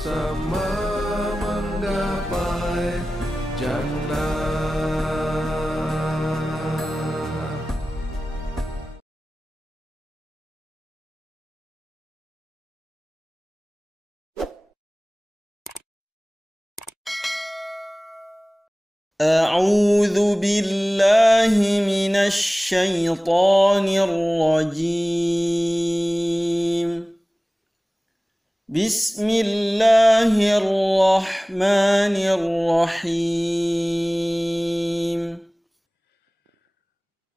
bersama menggapai jannah. أعوذ بالله من الشيطان الرجيم. بسم الله الرحمن الرحيم.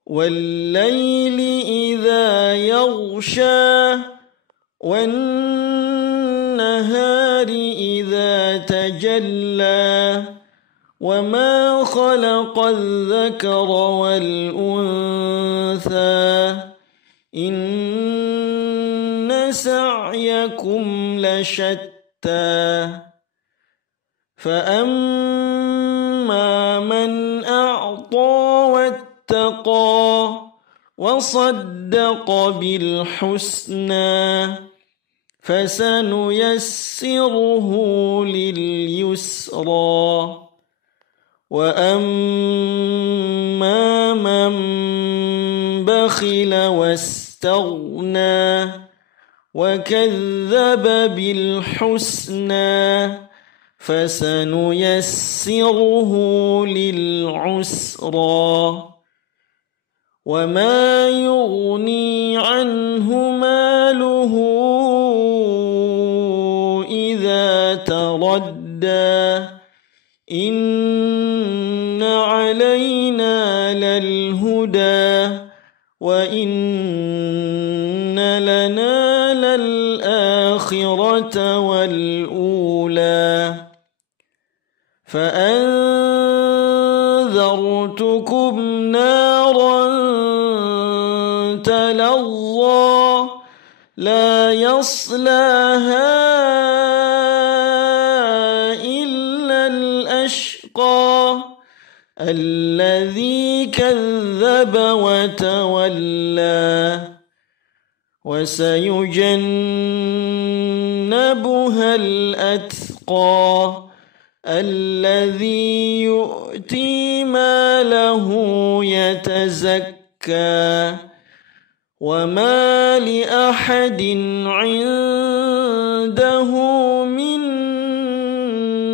والليل إذا يغشى والنهار إذا تجلى وما خلق الذكر والأنثى إن سعيكم لشتى فأما من أعطى واتقى وصدق بالحسنى فسنيسره لليسرى وأما من بخل واستغنى وكذب بالحسنى فسنيسره للعسرى وما يغني عنه ماله إذا تردى إن علينا للهدى وإن لنا للآخرة والأولى فأنذرتكم نارا تلظى لا يصلاها الذي كذب وتولى وسيجنبها الأتقى الذي يؤتي ماله يتزكى وما لأحد عنده من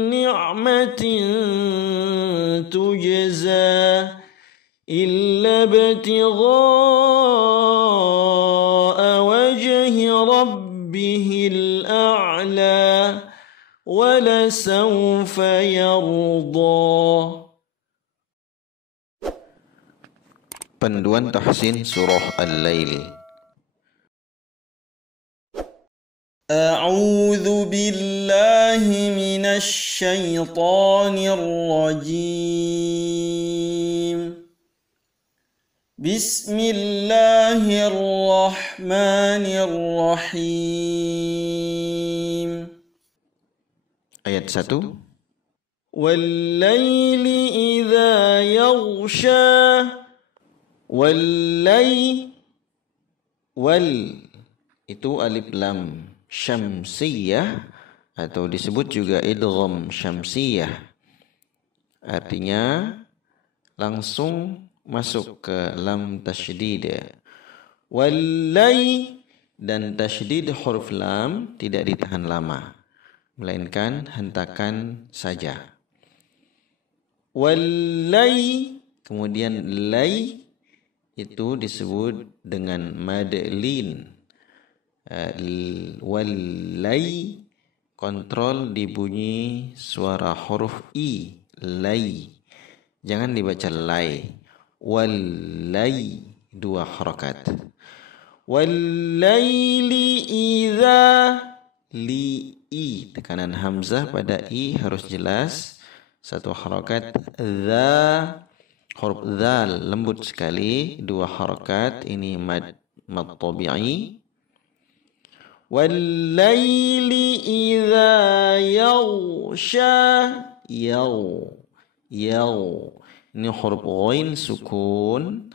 نعمة تجزى إلا ابتغاء وجه ربه الأعلى ولسوف يرضى. Panduan Tahsin Surah Al-Lail. أعوذ بالله من الشيطان الرجيم. بسم الله الرحمن الرحيم. Ayat 1. والليل إذا يغشى والليل itu alif lam syamsiyah atau disebut juga idgham syamsiyah. Artinya langsung masuk ke lam tasydid. Wallai, dan tasydid huruf lam tidak ditahan lama, melainkan hentakan saja. Wallai, kemudian lay itu disebut dengan mad lin. Wallai, kontrol di bunyi suara huruf i, lay. Jangan dibaca lay. Wallai, dua harakat. Wallaili idza, li i, tekanan hamzah pada i harus jelas, satu harakat. Dza, huruf dzal lembut sekali, dua harakat, ini mad tabi'i. Wallaili idza yaghsha, ini huruf ghain sukun,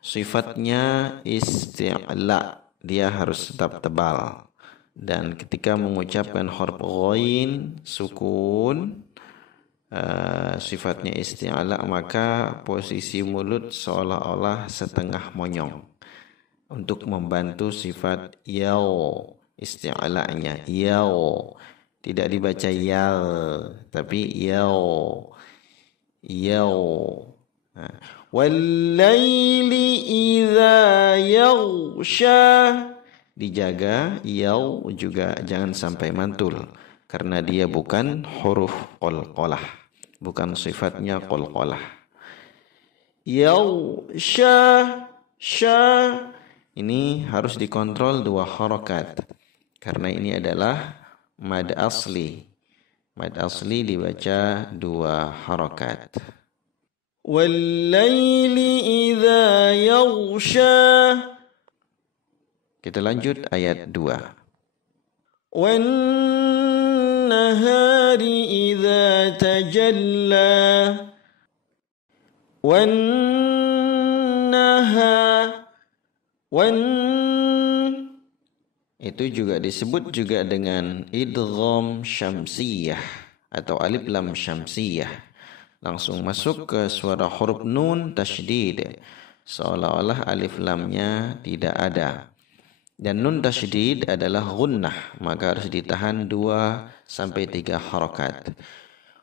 sifatnya isti'la, dia harus tetap tebal. Dan ketika mengucapkan huruf ghain sukun, sifatnya isti'ala, maka posisi mulut seolah-olah setengah monyong untuk membantu sifat yaw, isti'alanya yaw. Tidak dibaca yal, tapi yaw. Wal-laili idza yaghsha, dijaga yaw juga jangan sampai mantul karena dia bukan huruf qalqalah, bukan sifatnya qalqalah. Yaghsha, sya ini harus dikontrol 2 harakat karena ini adalah mad asli. Mad asli dibaca 2 harakat. Wal-laili idza yaghsha. Kita lanjut ayat 2. Wan-nahari idza tajalla. Itu juga disebut juga dengan idgham syamsiyah atau alif lam syamsiyah. Langsung masuk ke suara huruf nun tasydid, seolah-olah alif lamnya tidak ada. Dan nun tasydid adalah gunnah, maka harus ditahan 2-3 harakat.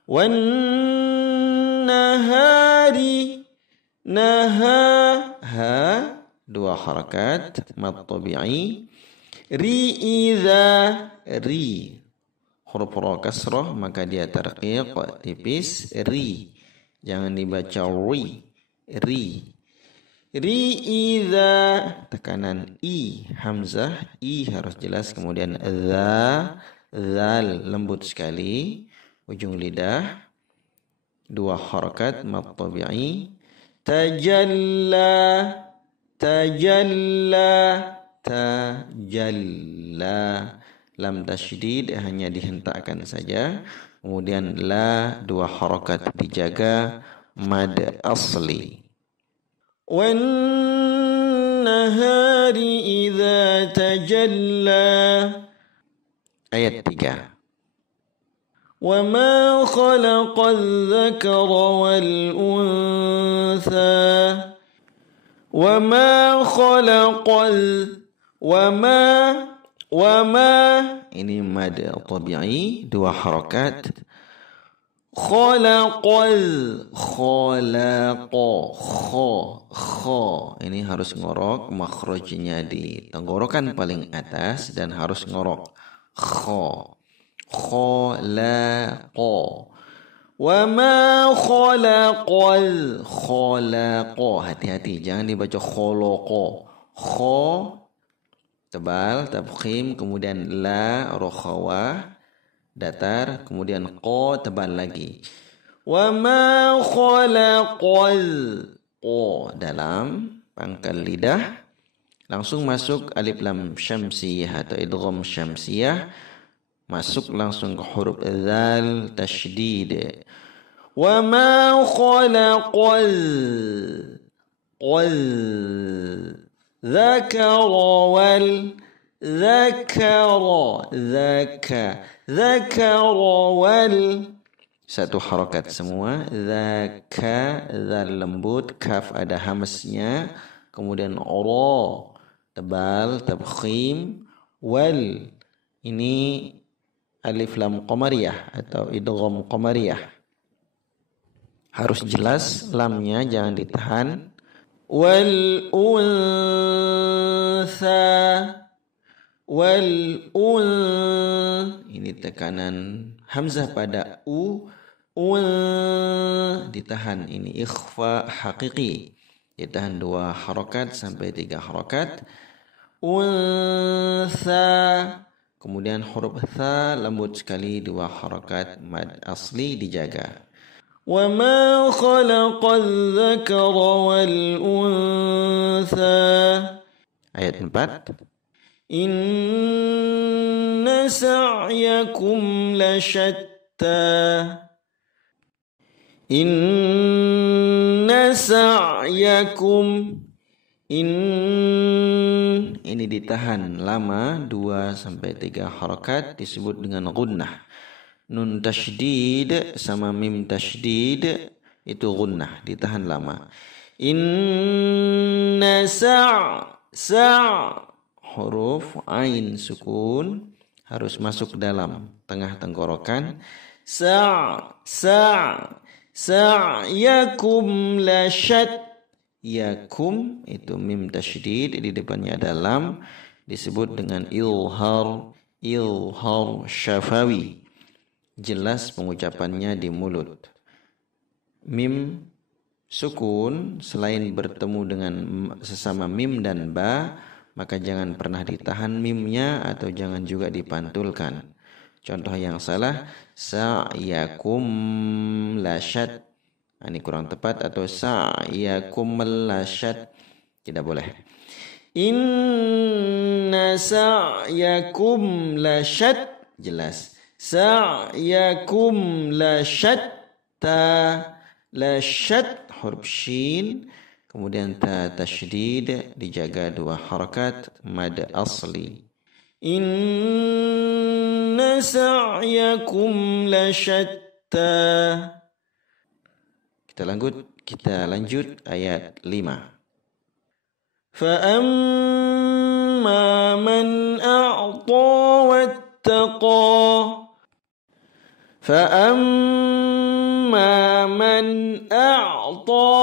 Wan nahari, ha 2 harakat mad tabi'i. Ri idza, ri huruf ra kasrah maka dia tarqiq tipis, ri jangan dibaca ri. Ri idza tekanan i, hamzah i harus jelas, kemudian zal lembut sekali ujung lidah, 2 harakat mad tabi'i. Tajalla, lam tasydid hanya dihentakkan saja, kemudian la 2 harakat dijaga, mad asli. Wan nahari idza tajalla. Ayat 3. Wa ma khalaqal dzakara wal untha. Wa ma khalaqal, wa ma ini mad tabi'i 2 harakat. Khalaqal, kha ini harus ngorok, makhrajnya di tenggorokan paling atas dan harus ngorok. Khalaqa. Wa ma khalaqal, hati-hati jangan dibaca khalaqa. Kha tebal tabkhim, kemudian la rokhawah datar, kemudian qa tebal lagi. Wa ma khalaqal, dalam pangkal lidah, langsung masuk alif lam syamsiyah atau idgham syamsiyah, masuk langsung ke huruf dzal tasydid. Wa ma khalaqal dzakara wal dzakara wal, 1 harakat semua. Dzaka, dzal lembut, kaf ada hamznya, kemudian ra tebal tabkhim, wal ini alif lam qamariyah atau idgham qamariyah, harus jelas lamnya jangan ditahan. Wal untha, ini tekanan hamzah pada u, ditahan, ini ikhfa haqiqi, ditahan 2 harakat sampai 3 harakat. Untha, kemudian huruf tha lembut sekali 2 harakat, mad asli dijaga. Wa ma khalaqal dzakara wal untha. Ayat 4. Inna sa'yakum lashatta. Inna sa'yakum, In, ini ditahan lama 2-3 harakat disebut dengan gunnah. Nun tasydid sama mim tasydid itu gunnah, ditahan lama. Inna huruf ain sukun harus masuk dalam tengah tenggorokan. Sa'yakum lasyat. Yakum itu mim tasydid, di depannya ada lam, disebut dengan ilhar syafawi. Jelas pengucapannya di mulut. Mim sukun selain bertemu dengan sesama mim dan ba, maka jangan pernah ditahan mimnya atau jangan juga dipantulkan. Contoh yang salah, sa'yakum lasyat. Ini kurang tepat, atau sa'yakum lasyat, tidak boleh. Inna sa'yakum lasyat, jelas. Sa'yakum lasyatta, lasyat huruf shin, kemudian ta tasydid dijaga 2 harakat mad asli. Inna sa'yakum lasyatta. Kita lanjut ayat 5. Fa'amma man a'ta wattaqa. Fa'amma man a'ta.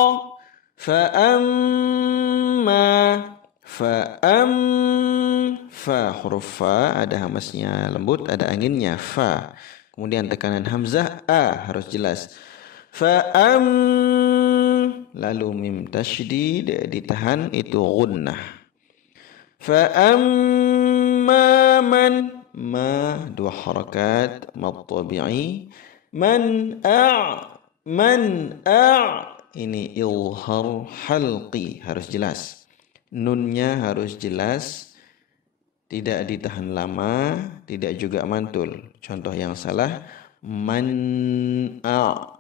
Fa huruf fa ada hamasnya lembut, ada anginnya fa. Kemudian tekanan hamzah a harus jelas. Lalu mim tasydid ditahan, itu gunnah. Fa'amma man, ma 2 harakat mad tabi'i. Man ini ilhar halqi, harus jelas. Nunnya harus jelas, tidak ditahan lama, tidak juga mantul. Contoh yang salah, man'a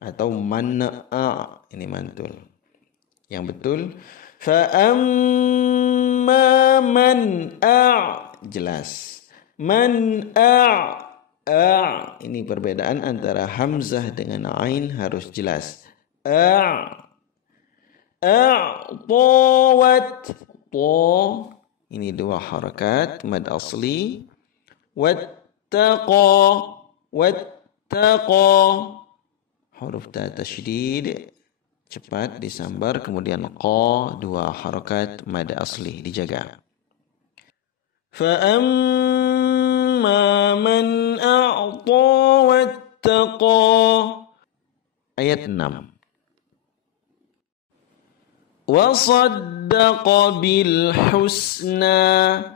atau man'a, ini mantul. Yang betul, fa'amma man'a, jelas. Man'a, ini perbedaan antara hamzah dengan ain harus jelas. A'tawat, ini 2 harakat mad asli. Wattaqa, huruf ta tasydid cepat disambar, kemudian qa 2 harakat mad asli dijaga. Fa'amma man a'ta wattaqa. Ayat 6. Wa saddaqa bil husna.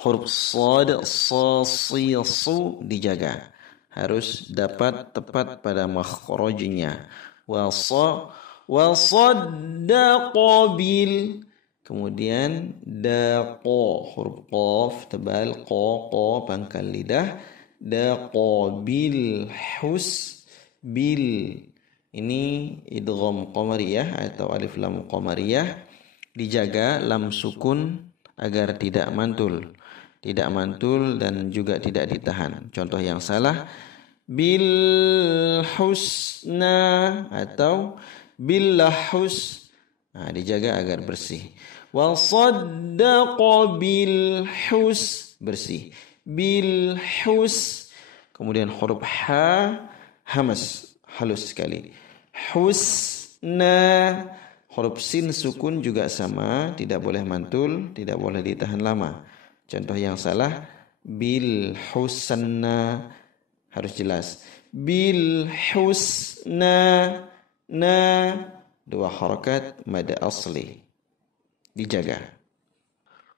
Huruf sad, su dijaga, harus dapat tepat pada makhrajnya. Wa saddaqa bil, kemudian daqa, huruf qaf tebal, qa pangkal lidah, daqa bil bil, ini idgham qamariyah atau alif lam qamariyah, dijaga lam sukun agar tidak mantul dan juga tidak ditahan. Contoh yang salah, bil husna atau bil lahus, dijaga agar bersih. Wa saddaqa bil bersih. Bil kemudian huruf ha hamas, halus sekali. Husna, huruf sin sukun juga sama, tidak boleh mantul, tidak boleh ditahan lama. Contoh yang salah, bil husna, harus jelas. Bil husna, 2 harakat mad asli dijaga.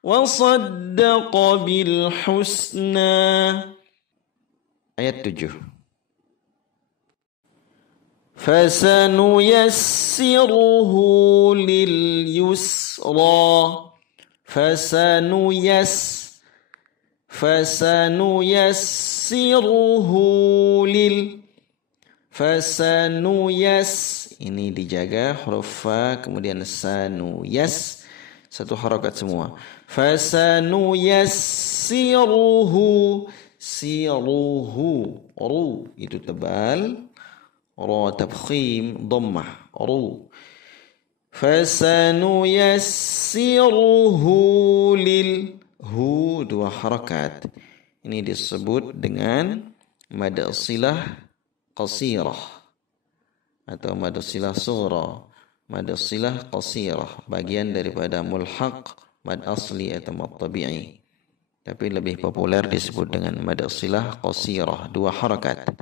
Wa saddaqa bil husna. Ayat 7. Fasanuyassiruhu lil yusra. Fasanuyassiruhu lil. Fasanuyas, ini dijaga huruf fa, kemudian sanuyas, satu harakat semua. Fasanuyassiruhu, siruhu, ru itu tebal, ra tafkhim dhammah, ru. Fasanuyassiruhu lil, hu dua harakat. Ini disebut dengan mad silah qasirah atau mad silah sughra. Mad silah qasirah, bagian daripada mulhaq mad asli atau mad tabi'i. Tapi lebih populer disebut dengan mad silah qasirah, dua harakat.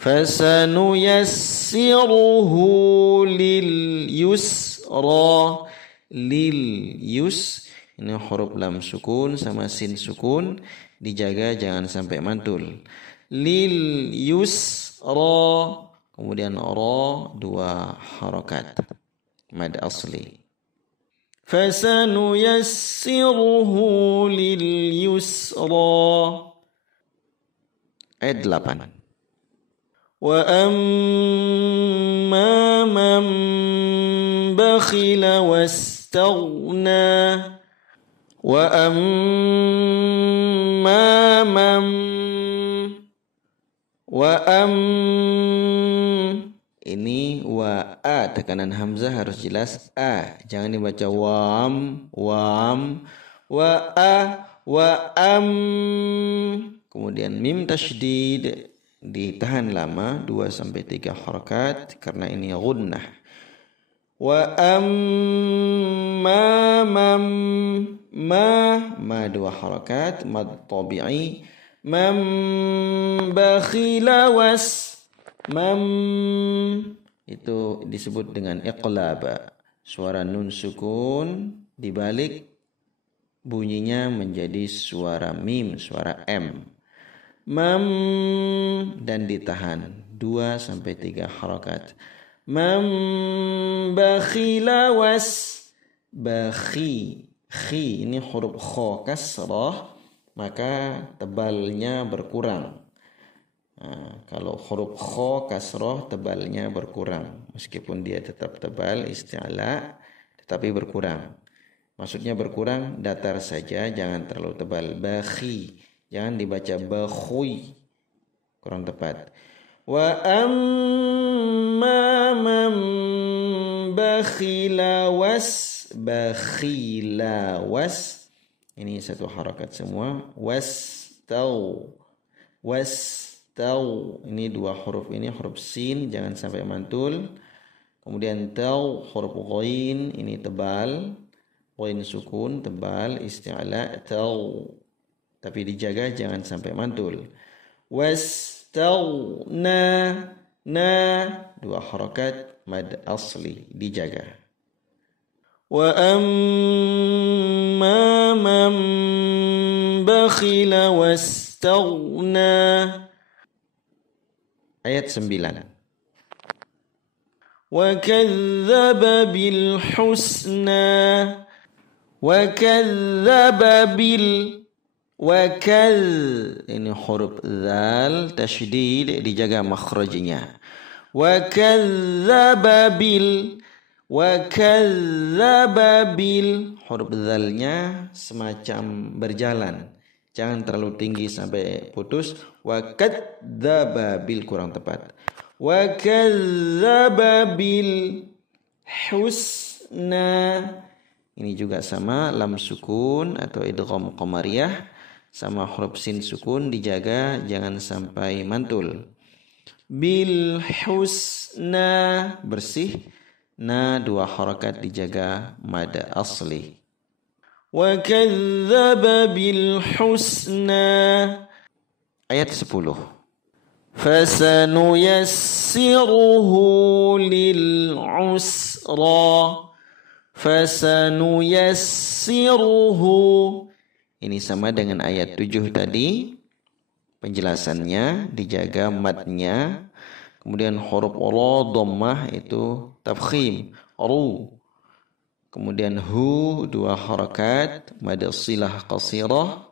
Fasanuyassiruhu lil yusra, lil yus, ini huruf lam sukun sama sin sukun, dijaga jangan sampai mantul. Lil yusra, kemudian ra dua harakat mad asli. Fasanuyassiruhu lil yusra. Ayat 8. Wa amma man bakhila wastaghna. Wa amma man, ini wa a, tekanan hamzah harus jelas a, jangan dibaca wam, wa a, wa am, kemudian mim tasydid ditahan lama 2-3 harakat karena ini gunnah. Wa amma man, ma dua harakat mad tabi'i. Man bakhila was, mam itu disebut dengan iqlab, suara nun sukun dibalik bunyinya menjadi suara mim, suara m. Mam dan ditahan 2-3 harakat. Man bakhila was, bakhi, khi ini huruf kha kasrah, maka tebalnya berkurang. Nah, kalau huruf kha kasrah tebalnya berkurang, meskipun dia tetap tebal isti'la tetapi berkurang. Maksudnya berkurang datar saja, jangan terlalu tebal. Bakhi, jangan dibaca bakhui, kurang tepat. Wa amma man bakhila was, bakhila was, ini satu harakat semua. Wastau, wastau, ini dua huruf, ini huruf sin jangan sampai mantul. Kemudian tau huruf ghain, ini tebal, ghain sukun tebal isti'la tau, tapi dijaga jangan sampai mantul. Wastau na, dua harakat mad asli dijaga. Wa amma man bakhila wastaghna. Ayat 9. Wa kadzdzaba bil husna, wa kadzdzaba bil, wa kadz, ini huruf dzal tasydid dijaga makhrajnya. Wa kadzdzaba bil, wa kadzdzaba bil, huruf dzalnya semacam berjalan, jangan terlalu tinggi sampai putus. Wa kadzdzaba bil kurang tepat. Wa kadzdzaba bil husna, ini juga sama lam sukun atau idgham qamariyah sama huruf sin sukun dijaga jangan sampai mantul. Bil husna bersih, na dua harakat dijaga mad asli. Wa kadzdzaba bil husna. Ayat 10. Fasanuyassiruhu lil usra, fasanuyassiruhu, ini sama dengan ayat 7 tadi, penjelasannya dijaga matnya. Kemudian huruf ra dhammah itu tafkhim ru, kemudian hu dua harakat mad silah qasirah.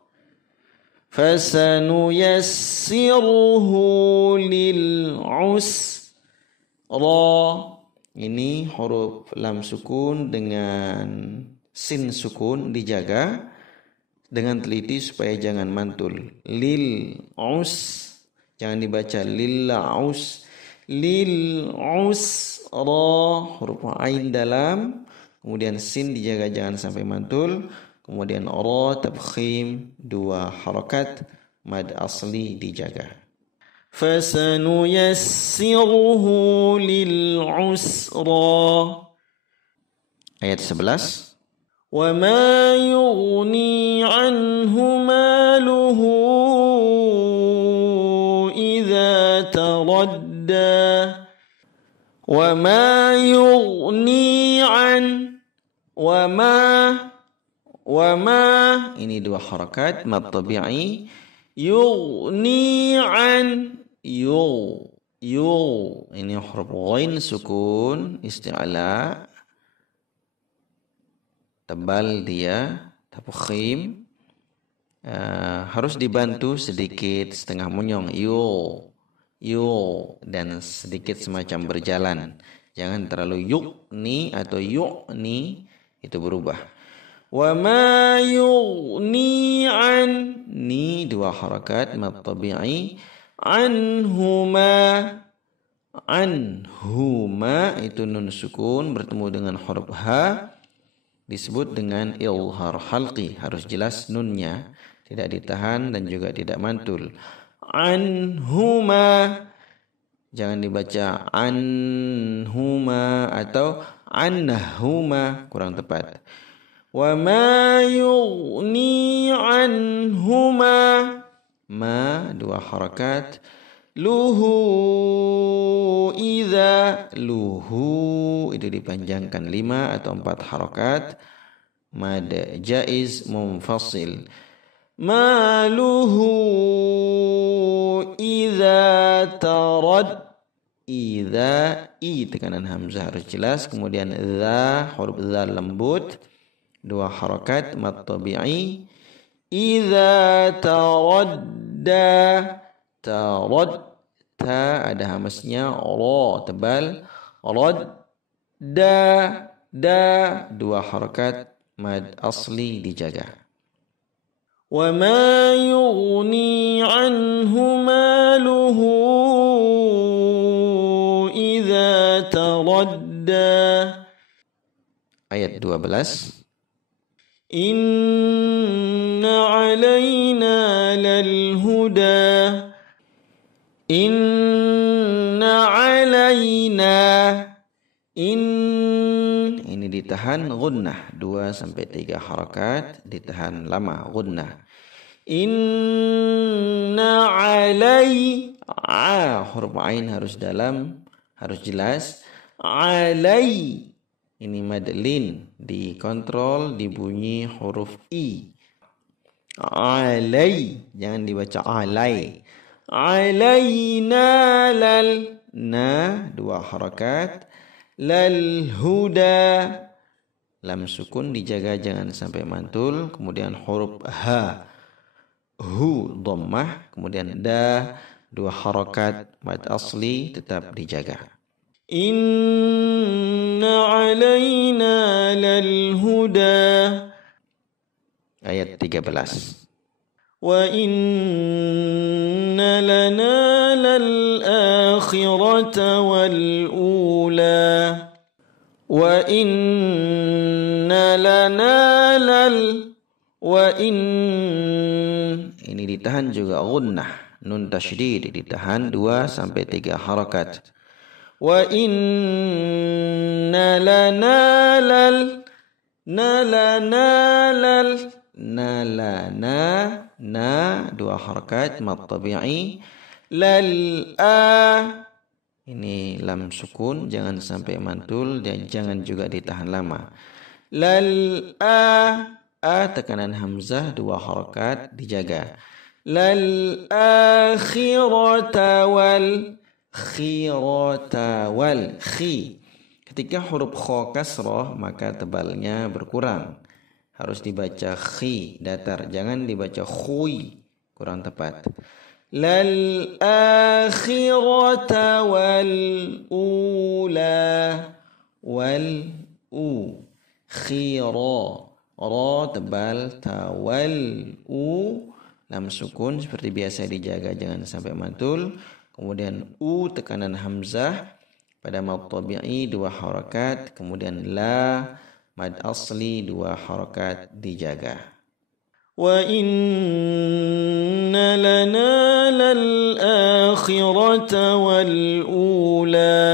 Fasanuyassiruhu lil us, ra. Ini huruf lam sukun dengan sin sukun dijaga dengan teliti supaya jangan mantul. Lil us, jangan dibaca lil aus. Lil us ra, huruf ain dalam, kemudian sin dijaga jangan sampai mantul, kemudian ra tabkhim 2 harakat, mad asli dijaga. فسنيسره للعسرى. Ayat 11. وما يغني عنه ماله إذا تردى. وما يغني عن. وما Ini 2 harakat, mad tabi'i. يغني عن. Ini huruf ghain sukun isti'la, tebal dia, tabkhim, harus dibantu sedikit setengah munyong, dan sedikit semacam berjalan, jangan terlalu yukni atau yu'ni, itu berubah. Wa ma yughni an. Ni 2 harakat, mad tabi'i. Anhuma itu nun sukun bertemu dengan huruf ha, disebut dengan ilhar halqi, harus jelas nunnya, tidak ditahan dan juga tidak mantul. Anhuma, jangan dibaca anhuma atau annahuma, kurang tepat. Wa ma yughni anhuma, ma 2 harakat. Luhu idza, luhu itu dipanjangkan 5 atau 4 harakat, mad jaiz munfasil. Maluhu idza tarad. Idza, i tekanan hamzah harus jelas, kemudian dza, huruf dza lembut, 2 harakat, mad tabi'i. Idza taradda. Ta ada hamasnya, ra tebal, radda, 2 harakat, mad asli dijaga. Wa ma yughni anhu maluhu idza taradda. Ayat 12. Inna alaina lal huda. Inna alaina. Ini ditahan gunnah 2 sampai 3 harakat, ditahan lama gunnah. Inna alai, huruf ain harus dalam, harus jelas. alai, ini mad lin, dikontrol dibunyi huruf i. alai, jangan dibaca alai. alaina lal, na 2 harakat, lal huda, lam sukun dijaga jangan sampai mantul, kemudian huruf ha, hu dhammah, kemudian da 2 harakat, mad asli tetap dijaga. Inna alaina lal huda. Ayat 13. Wa inna lana lal akhirata wal ula. Wa inna lana lal. Ini ditahan juga gunnah, nun tasydid ditahan 2 sampai 3 harakat. Wa inna lana lal. Na 2 harakat, mad tabi'i. Lal a. Ini lam sukun jangan sampai mantul dan jangan juga ditahan lama. Lal a. Tekanan hamzah 2 harakat dijaga. Lal akhirata wal. Khirata wal, khi. Ketika huruf kha kasrah maka tebalnya berkurang, harus dibaca khi datar, jangan dibaca khui, kurang tepat. للآخرة والأولى khira ra tebal tawal lam sukun seperti biasa dijaga jangan sampai mantul. Kemudian tekanan hamzah pada mad tabi'i 2 harakat, kemudian la mad asli 2 harakat dijaga. Wa inna lana lal akhirata wal ula.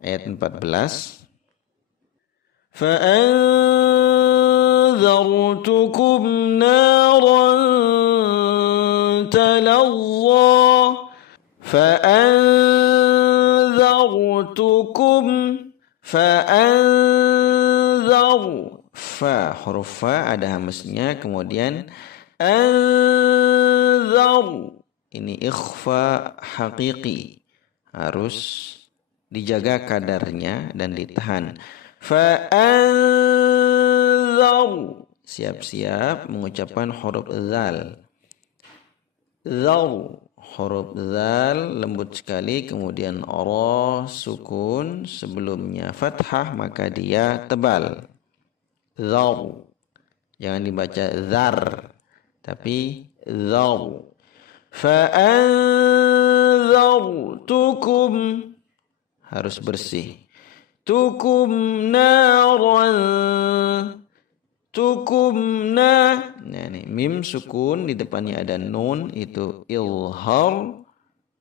Ayat 14. فأنذرتكم نارا تلظى فأنذرتكم fa huruf fa ada hamznya, kemudian anzar ini ikhfa haqiqi, harus dijaga kadarnya dan ditahan. Fa'anzar, siap-siap mengucapkan huruf zal. Huruf zal lembut sekali, kemudian ra sukun, sebelumnya fathah maka dia tebal. Zar, jangan dibaca zar tapi zar. Fa'anzartukum, harus bersih. tukum naran, tukumna. Nah, nih, mim sukun di depannya ada nun, itu ilhar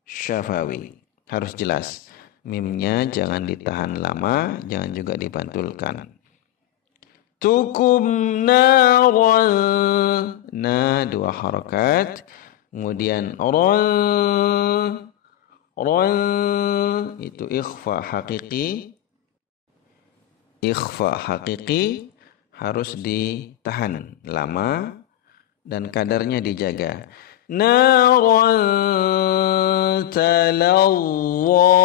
syafawi, harus jelas. Mimnya jangan ditahan lama, jangan juga dipantulkan. Tukum naran, na 2 harakat, kemudian ran itu ikhfa haqiqi harus ditahan lama dan kadarnya dijaga. naran talazza,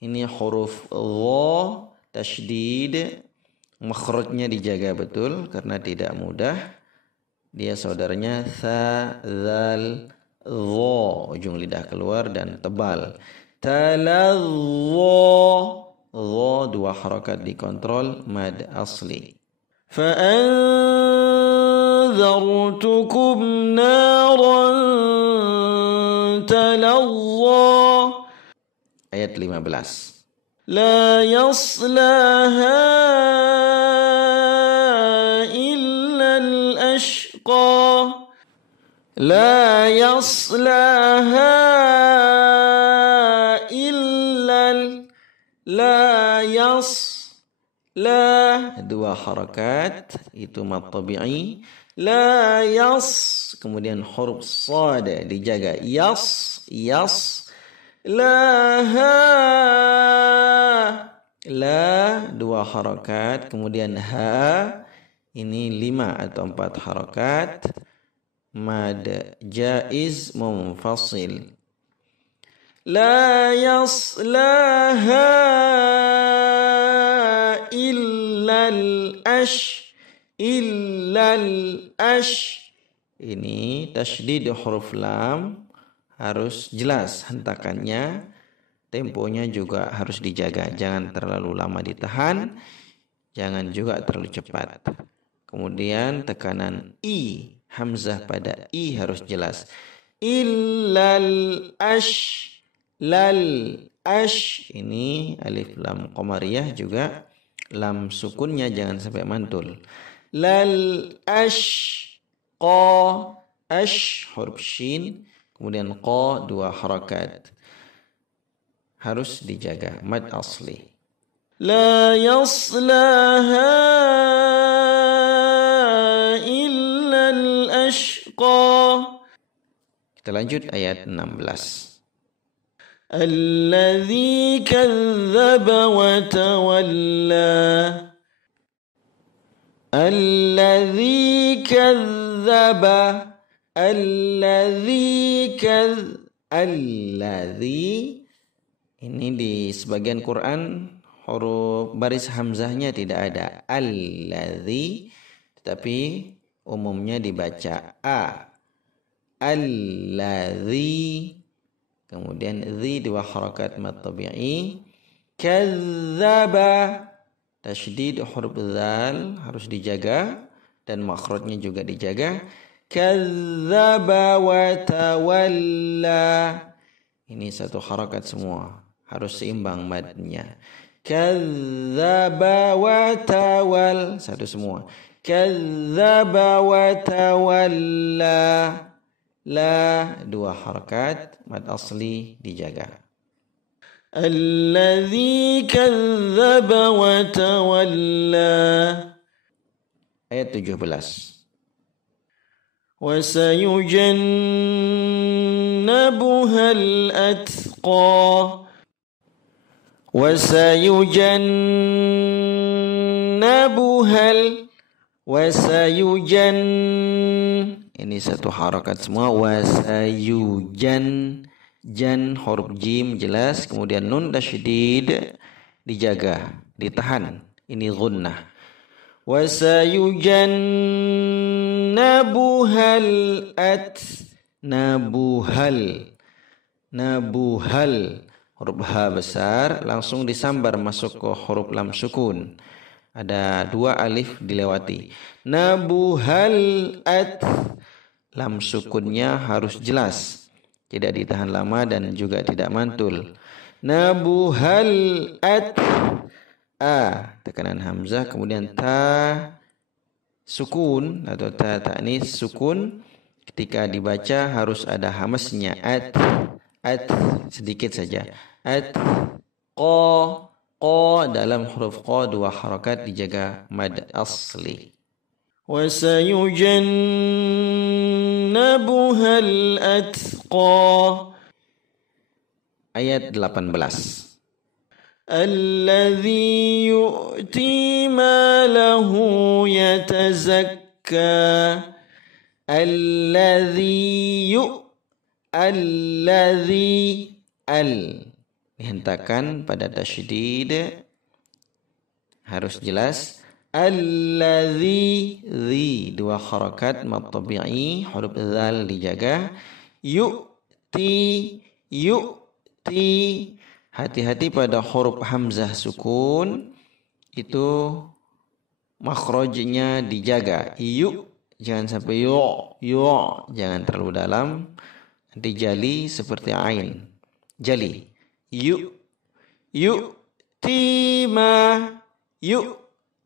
ini huruf dha tasydid, makhrajnya dijaga betul karena tidak mudah. Dia saudaranya tha zal dha, ujung lidah keluar dan tebal. talazza, dha 2 harakat dikontrol mad asli. فأنذرتكم نارا تلظى. Ayat 15. لا يصلاها إلا الأشقى. لا يصلاها إلا لا 2 harakat itu mad tabi'i. لا Kemudian huruf shad dijaga, yas la 2 harakat, kemudian ha ini 5 atau 4 harakat mad jaiz munfasil. لا يصلاها إلا الأش. Ini tasydid huruf lam harus jelas hentakannya, temponya juga harus dijaga, jangan terlalu lama ditahan, jangan juga terlalu cepat. Kemudian tekanan i, hamzah pada i harus jelas. Illal ash, ini alif lam qamariyah juga lam sukunnya jangan sampai mantul. Lal ash, qa, ash huruf shin, kemudian qa 2 harakat harus dijaga mad asli. La yaslaha illa al-ashqa. Kita lanjut ayat 16. Alladzi kadzdzaba wa tawalla. Alladzi kadzdzaba. Alladzi ini di sebagian Quran huruf baris hamzahnya tidak ada alladzi, tetapi umumnya dibaca a. Alladzi, kemudian dzi 2 harakat mad tabi'i. Kadzdzaba, tasydid huruf dzal harus dijaga dan makhrajnya juga dijaga. Kadzdzaba wa tawalla, ini 1 harakat semua, harus seimbang madnya. Kadzdzaba wa tawal, 1 semua. Kadzdzaba wa tawalla, la 2 harakat mad asli dijaga. Alladzi kadzdzaba wa tawalla. Ayat 17. وسيجنبها الأتقى ini 1 harakat semua. Wasayujan, jan huruf jim jelas, kemudian nun tasydid dijaga, ditahan, ini gunnah. Wasayujannabuhal nabuhal huruf H besar langsung disambar masuk ke huruf lam sukun. Ada 2 alif dilewati. Nabuhal lam sukunnya harus jelas, tidak ditahan lama dan juga tidak mantul. Nabuhal tekanan hamzah, kemudian ta sukun atau ta ta'nis sukun, ketika dibaca harus ada hamasnya. Sedikit saja. Qa dalam huruf qa 2 harakat dijaga mad asli. وسيجنبها الأتقى. Ayat 18. الذي يؤتي ماله يتزكى. Dihentakkan pada tasydid, harus jelas. Alladzi, 2 harakat mad tabi'i, huruf dzal dijaga. Yu'ti, hati-hati pada huruf hamzah sukun, itu makhrajnya dijaga. Jangan sampai jangan terlalu dalam, nanti jali seperti ain. Jali.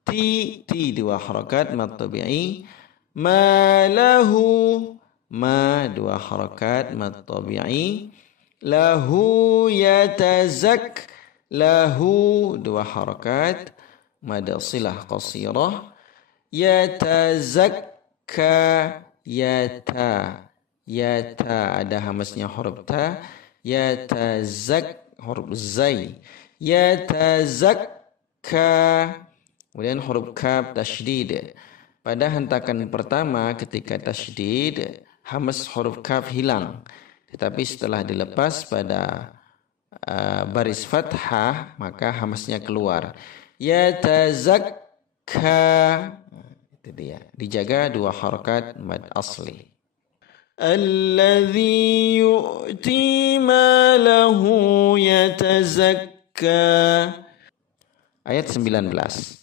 Ti 2 harakat mad tabi'i. Malahu, ma 2 harakat mad tabi'i. Lahu yatazak, lahu 2 harakat mad silah qasirah. Yatazakka, yata ada hamasnya huruf ta. Yatazak huruf zai. Yatazakka, kemudian huruf kaf tasydid. Pada hentakan pertama ketika tasydid, hamas huruf kaf hilang. Tetapi setelah dilepas pada baris fathah, maka hamasnya keluar. Yatazakka, itu dia. Dijaga 2 harakat mad asli. Alladzi yu'ti malahu yatazakka. Ayat 19.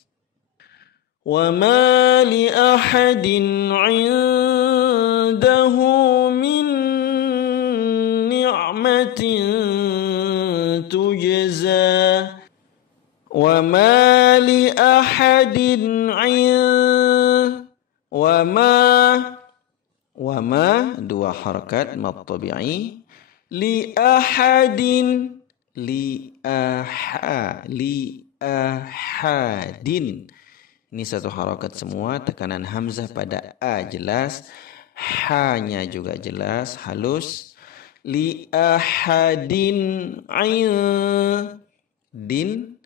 وما لأحد عنده من نعمة تجزى. وما لأحد وما 2 harakat mad tabi'i. Li'ahadin, li'ahadin, ini 1 harakat semua, tekanan hamzah pada a jelas, ha-nya juga jelas, halus. Li ahadin din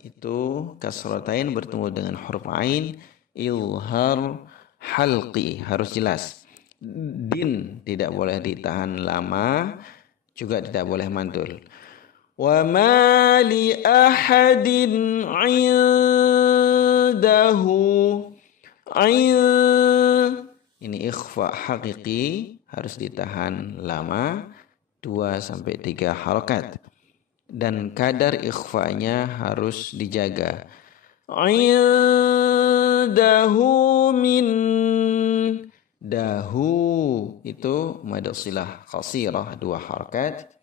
itu kasratain bertemu dengan huruf ain, ilhar halqi, harus jelas. Din tidak boleh ditahan lama, juga tidak boleh mantul. Wa ma li ahadin 'indahu Ini ikhfa hakiki, harus ditahan lama 2-3 harakat. Dan kadar ikhfanya harus dijaga. Indahu min, dahu itu mad silah qasirah 2 harakat.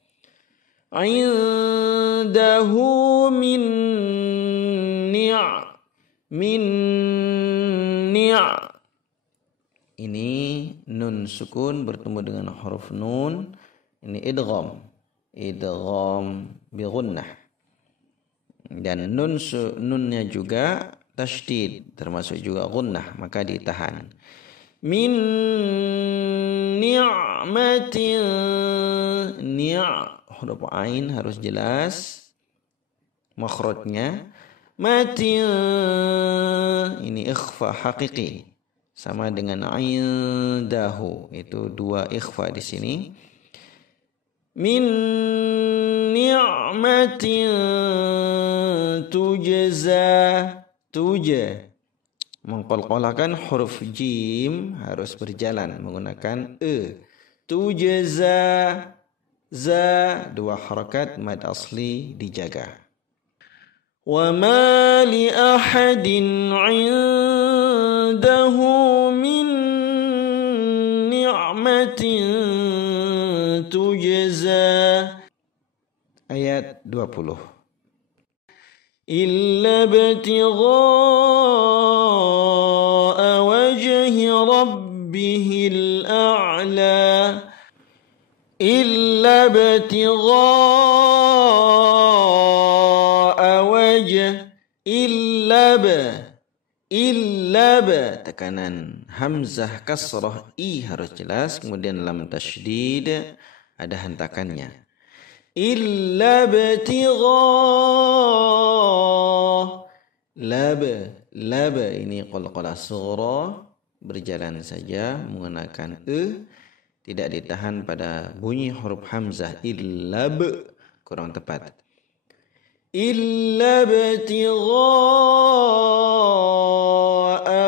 Indahu min ini nun sukun bertemu dengan huruf nun. Ini idgham bi gunnah. Dan nunnya juga tasydid, termasuk juga gunnah, maka ditahan. Min ni'matin, huruf ain harus jelas makhrajnya. Matin, ini ikhfa hakiki, sama dengan indahu, itu 2 ikhfa di sini. Min ni'matin tujza, mengqalqalahkan huruf jim harus berjalan menggunakan tujza, za 2 harakat mad asli dijaga. Wa ma li ahadin 'indahu min ni'matin tujza. Ayat 20. Illa ibtigha'a wajhi rabbihil a'la. Illa ibtigha'a wajh, illab, tekanan hamzah kasrah i harus jelas, kemudian lam tasydid ada hentakannya. Illa ibtigha, lab ini qalqalah sughra, berjalan saja menggunakan tidak ditahan pada bunyi huruf hamzah. Illab kurang tepat. Illa ibtigha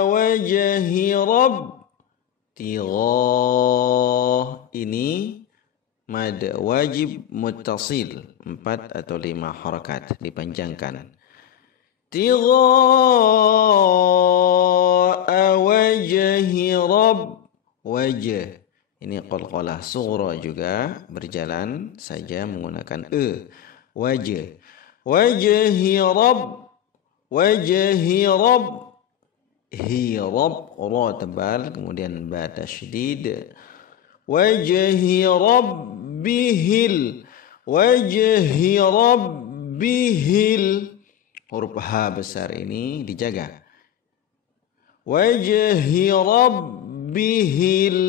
wajhi rabb, tigha ini mad wajib muttasil 4 atau 5 harakat dipanjangkan. Tigha wajhi rabb, wajh ini qalqalah sughra juga, berjalan saja menggunakan wajh. Wajhi rabb, hi rabb, ra tebal, kemudian ba tasydid. Wajhi rabbihil, huruf h besar ini dijaga. Wajhi rabbihil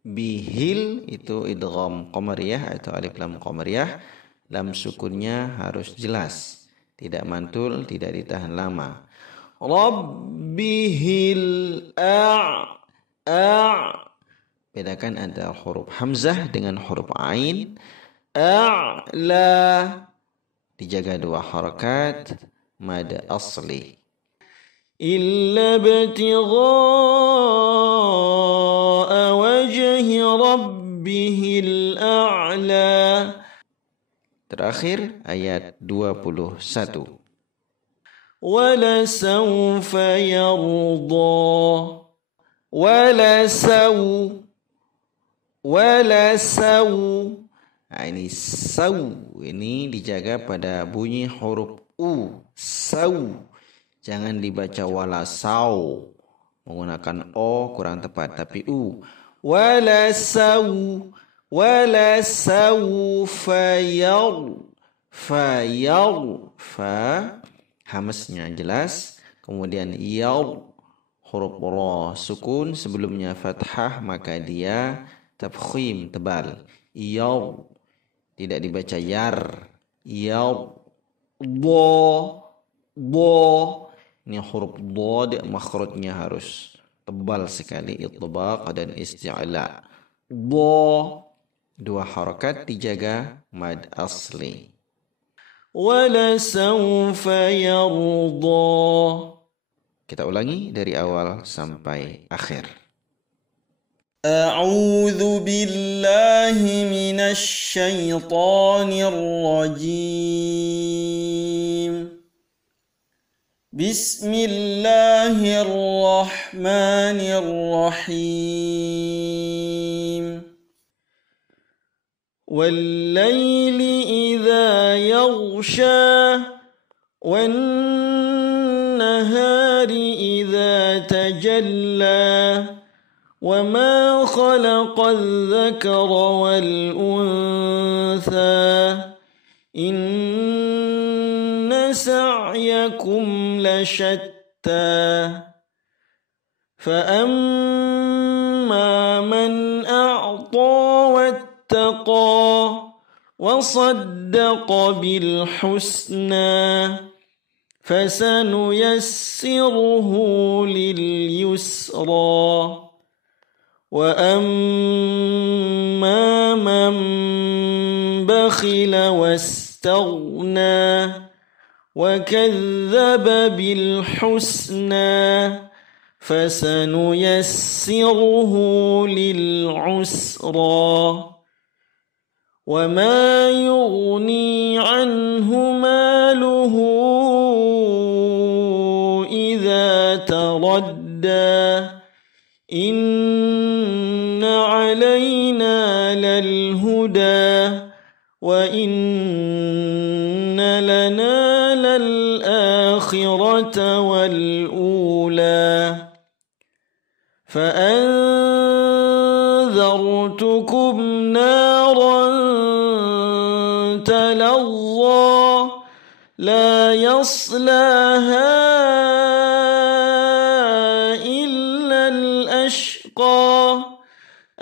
bihil itu idgham qamariyah atau alif lam qamariyah. Lam sukunnya harus jelas, tidak mantul, tidak ditahan lama. Rabbihil bedakan antara huruf hamzah dengan huruf ain. A'la dijaga 2 harakat mad asli. Illa ibtigha'a wajhi rabbihil a'la. Terakhir ayat 21. Wala sawfa yarda, wala saw. Nah, ini saw ini dijaga pada bunyi huruf saw. Jangan dibaca wala saw menggunakan o, kurang tepat, tapi wala saw. Wala sawfa fa hamznya jelas, kemudian huruf ra sukun, sebelumnya fathah, maka dia tafkhim tebal. Tidak dibaca yar. Ini huruf dhad makhrajnya harus tebal sekali, itbaq dan isti'la. 2 harakat dijaga mad asli. Wala sawfa yarda, Kita ulangi dari awal sampai akhir. أعوذ بالله من الشيطان الرجيم بسم الله الرحمن الرحيم والليل إذا يغشى والنهار إذا تجلى وما خلق الذكر والأنثى إن سعيكم لشتى فأما من أعطى واتقى وصدق بالحسنى فسنيسره لليسرى وأما من بخل واستغنى وكذب بالحسنى فسنيسره للعسرى وما يغني عنه ماله إذا تردى إن علينا للهدى وإن لنا للآخرة والأولى فأنذرتكم نارا تلظى لا يصلاها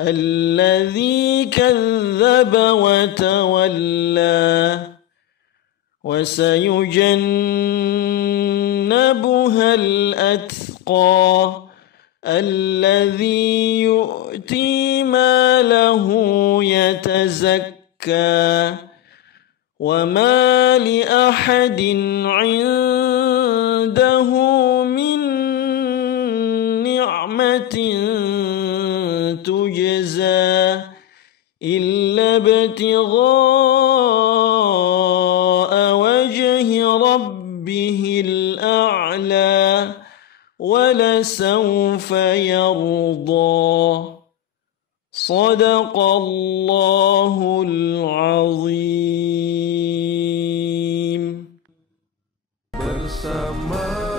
الذي كذب وتولى وسيجنبها الأتقى الذي يؤتي ماله يتزكى وما لأحد عنده من نعمة تجزى إلا ابتغاء وجه ربه الأعلى ولسوف يرضى صدق الله العظيم. Bersama